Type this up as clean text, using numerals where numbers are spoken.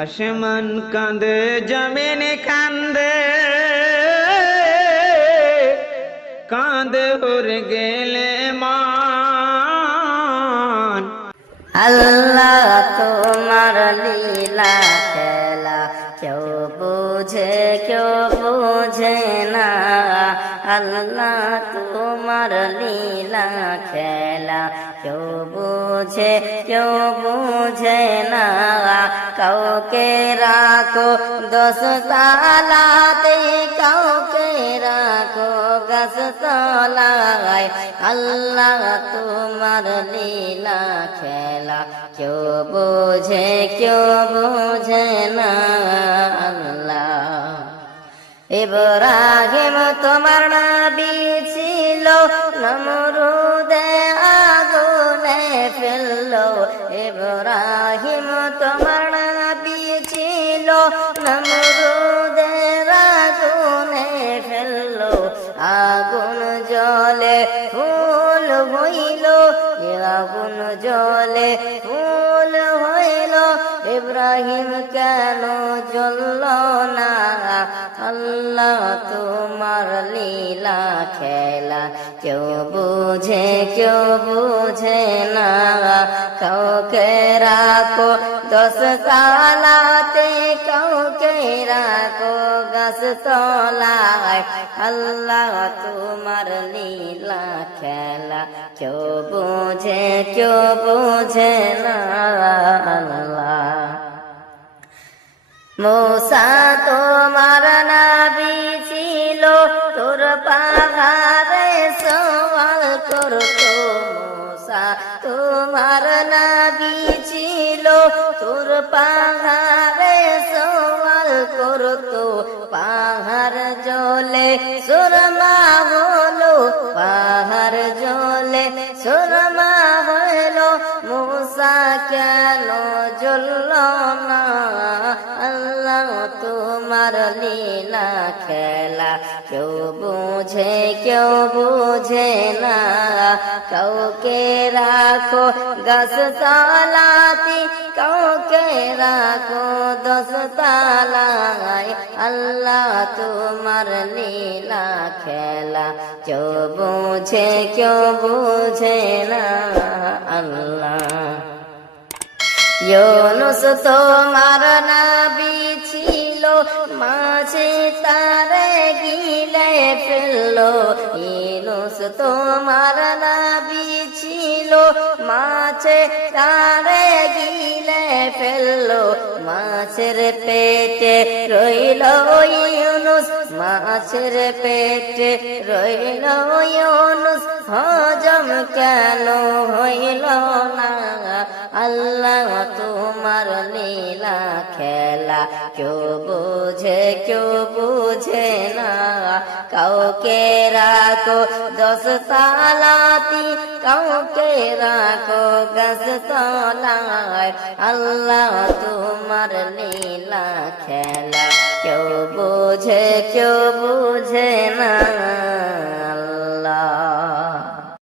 আসমান কাঁদে জমিন কান্দে, কাঁদে উড়ে গেলে মান। আল্লাহ তোমার লীলা খেলা কেউ বুঝে না। আল্লাহ তোমার লীলা খেলা কেউ বুঝে না। কাউকে রাখো 10 তালাতে, কাউকে রাখো গাছ তলায়। আল্লাহ তোমার লীলা খেলা কেউ বুঝে না। আল্লাহ ইব্রাহিম তোমার নবী ছিল, নমরুদে আগুনে ফেললো। ইব্রাহিম তোমার নবী ছিল, নমরুদে আগুনে ফেললো। আগুন জলে ফুল হইল, আগুন জলে ফুল হইল। ইব্রাহিম কেন জ্বলল না? আল্লাহ তোমার লীলা খেলা কেউ বুঝে না। কাউকে রাখো 10 তালাতে, কাউকে রাখো গাছ তলায়। আল্লাহ তোমার লীলা খেলা কেউ বুঝে না। আল্লাহ মূসা তোমার নবী ছিল, তোর পাহাড়ে সওয়াল করতো। মূসা তোমার নবী ছিল, তোর পাহাড়ে সওয়াল করতো। পাহাড় জলে সুরমা হলো, পাহাড় জলে সুরমা হলো। মূসা কেন জ্বলল না? আল্লাহ তোমার লীলা খেলা কেউ বুঝে না। কাউকে রাখো গাছ তলাতে, কাউকে রাখো 10 তালায়। আল্লাহ তোমার লীলা খেলা কেউ বুঝে না। আল্লাহ ইউনুস তোমার নবী ছিল, মাঝে তারে গিলে ফেললো। ইউনুস তোমার নবী ছিল, মাছে তারে গিলে ফেললো। মাছের পেটে রইল ইউনুস, মাছের পেটে রইল ইউনুস। হজম কেন হইল না? আল্লাহ তোমার লীলা খেলা কেউ বুঝে না। কাউকে রাখো 10 তালাতে, কাউকে রাখো গাছ তলায়। আল্লাহ তোমার লীলা খেলা কেউ বুঝে না। আল্লাহ।